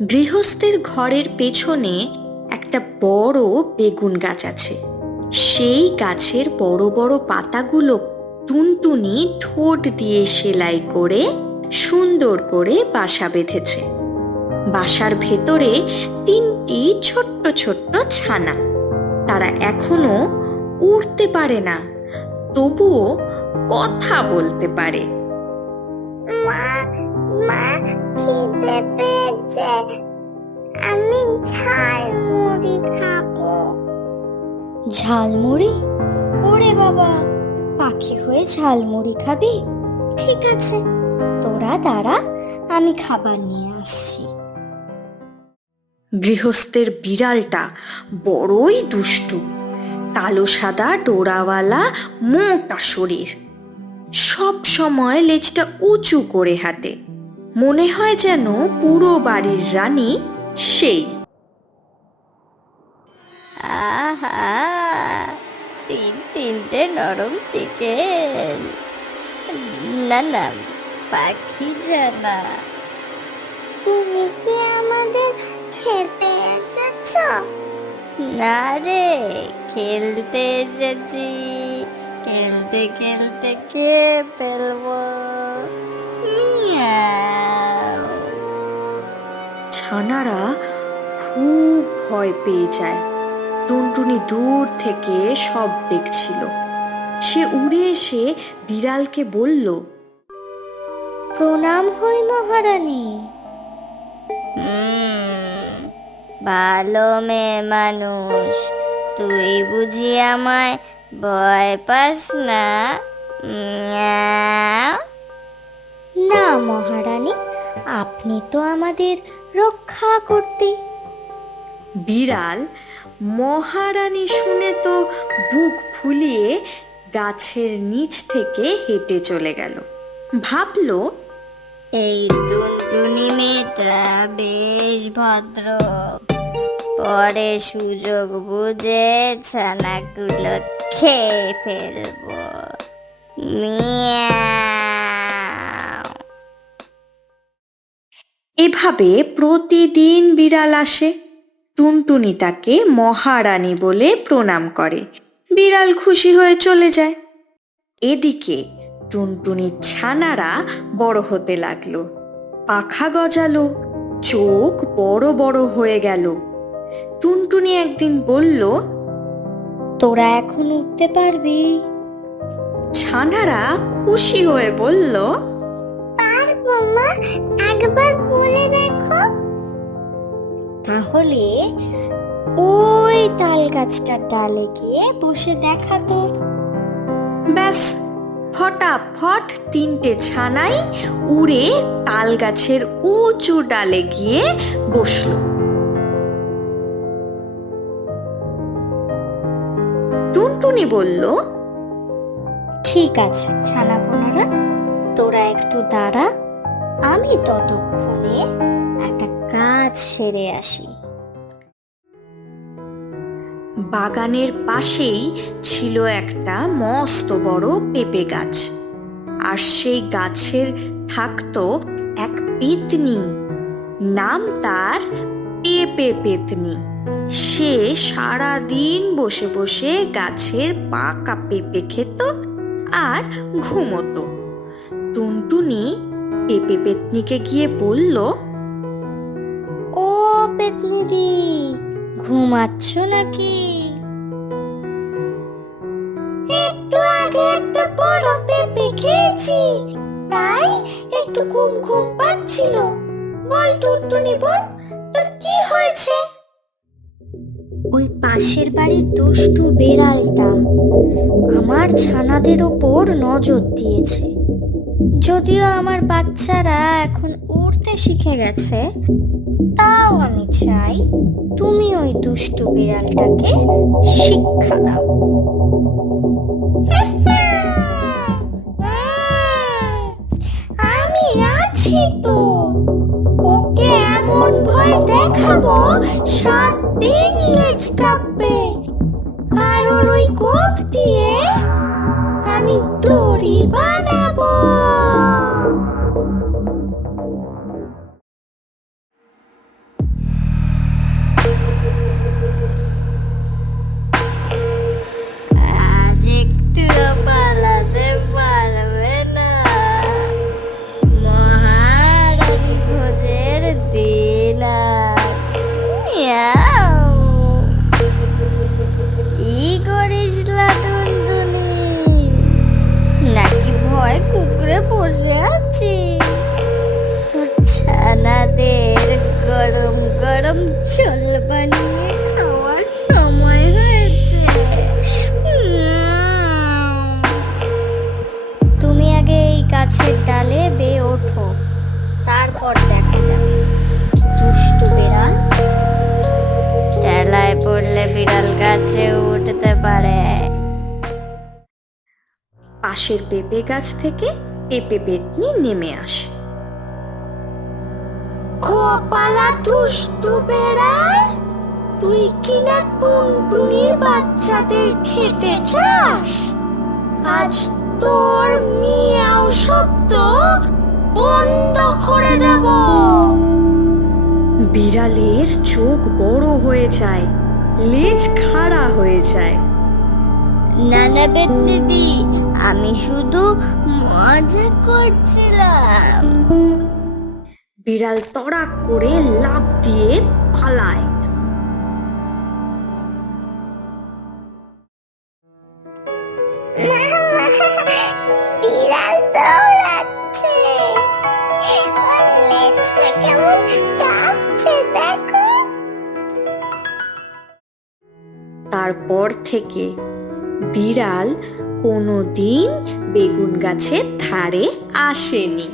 গৃহস্থের ঘরের পেছনে একটা বড় বেগুন গাছ আছে। সেই গাছের বড় বড় পাতাগুলো টুনটুনি ঠোঁট দিয়ে সেলাই করে সুন্দর করে বাসা বেঁধেছে। বাসার ভেতরে 3টি ছোট্ট ছোট্ট ছানা। তারা এখনো উড়তে পারে না, তবুও কথা বলতে পারে। মা, মা, খিদে পেয়েছে, আমি ঝালমুড়ি খাবো। ঝালমুড়ি? ওরে বাবা, পাখি হয়ে ঝালমুড়ি খাবি? ঠিক আছে, তোরা দাঁড়া, আমি খাবার নিয়ে আসছি। গৃহস্থের বিড়ালটা বড়ই দুষ্টু। কালো সাদা ডোরাওয়ালা মোটা শরীর, সব সময় লেজটা উঁচু করে হাঁটে। মনে হয় যেন পুরো বাড়ির রানী সেই। আহা, তিনটে নরম চিকেন। না না, পাখি জানা। তুমি কি আমাদের খেতে এসেছ? না রে, খেলতে এসেছি। খেলতে খেলতে খেয়ে ফেলবো। মিয়াও। ছানারা খুব ভয় পেয়ে যায়। টুনটুনি দূর থেকে সব দেখছিল। সে উড়ে এসে বিড়ালকে বলল, প্রণাম হই মহারানী। ভালো মেয়ে মানুষ, তুই বুঝি আমায় ভয় পাস না? না মহারানী, আপনি তো আমাদের রক্ষা করতে। বিড়াল মহারানী শুনে তো বুক ফুলিয়ে গাছের নিচ থেকে হেঁটে চলে গেল। ভাবল, এই টুনটুনি মেয়েটা বেশ ভদ্র, পরে সুযোগ বুঝে ছানাগুলো খেয়ে ফেলবো। মিয়াও। এভাবে প্রতিদিন বিড়াল আসে। টুনটুনি তাকে মহারানী বলে প্রণাম করে। বিড়াল খুশি হয়ে চলে যায়। এদিকে টুনটুনির ছানারা বড় হতে লাগলো, পাখা গজালো, চোখ বড় বড় হয়ে গেল। টুনটুনি একদিন বলল, তোরা এখন উঠতে পারবি? ছানারা খুশি হয়ে বলল, পারবো মা, একবার বলে দেখো। তাহলে ওই তাল গাছটার ডালে গিয়ে বসে দেখা তো। ব্যাস, ফটাফট 3টে ছানাই উড়ে তাল গাছের উঁচু ডালে গিয়ে বসল। টুনটুনি বলল, ঠিক আছে ছানাপোনারা, তোরা একটু দাঁড়া, আমি ততক্ষণে একটা কাজ সেরে আসি। বাগানের পাশেই ছিল একটা মস্ত বড় পেঁপে গাছ। আর সেই গাছের থাকতো এক পেতনি, নাম তার পেঁপে পেতনি। সে সারাদিন বসে বসে গাছের পাকা পেঁপে খেত আর ঘুমোতো। টুনটুনি পেঁপে পেতনিকে গিয়ে বলল, ও পেতনিদি, ঘুমাচ্ছ নাকি? একটু আগে একটা বড় পেঁপে খেয়েছি, তাই একটু ঘুম ঘুম পাচ্ছিল। বল টুনটুনি বোন, তোর কি হয়েছে? ওই পাশের বাড়ির দুষ্টু বেড়ালটা আমার ছানাদের ওপর নজর দিয়েছে। যদিও আমার বাচ্চারা এখন উড়তে শিখে গেছে, তাও আমি চাই তুমি ওই দুষ্টু বিড়ালটাকে শিক্ষা দাও। আমি আছি তো, ওকে এমন ভয় দেখাবো 7 দিন লেজ কাঁপবে। আর ওর ওই কোপ দিয়ে আমি দড়ি বানাবো। করলে বিড়াল গাছে উঠতে পারে। পাশের পেঁপে গাছ থেকে পেঁপে পেত্নী নেমে আসে। কপালা দুষ্টু বেড়াল, তুই কিনা টুনটুনির বাচ্চাদের খেতে চাস? আজ তোর মিয়াও শব্দ বন্ধ করে দেব। বিড়ালের চোখ বড় হয়ে যায়, লেজ খাড়া হয়ে যায়। না না পেতনিদি, আমি শুধু মজা করছিলাম। বিড়াল তড়াক করে লাফ দিয়ে পালায়। বিড়াল দৌড়াচ্ছে, ওর লেজটা কেমন কাঁপছে দেখো। তারপর থেকে বিড়াল কোনোদিন বেগুন গাছের ধারে আসেনি।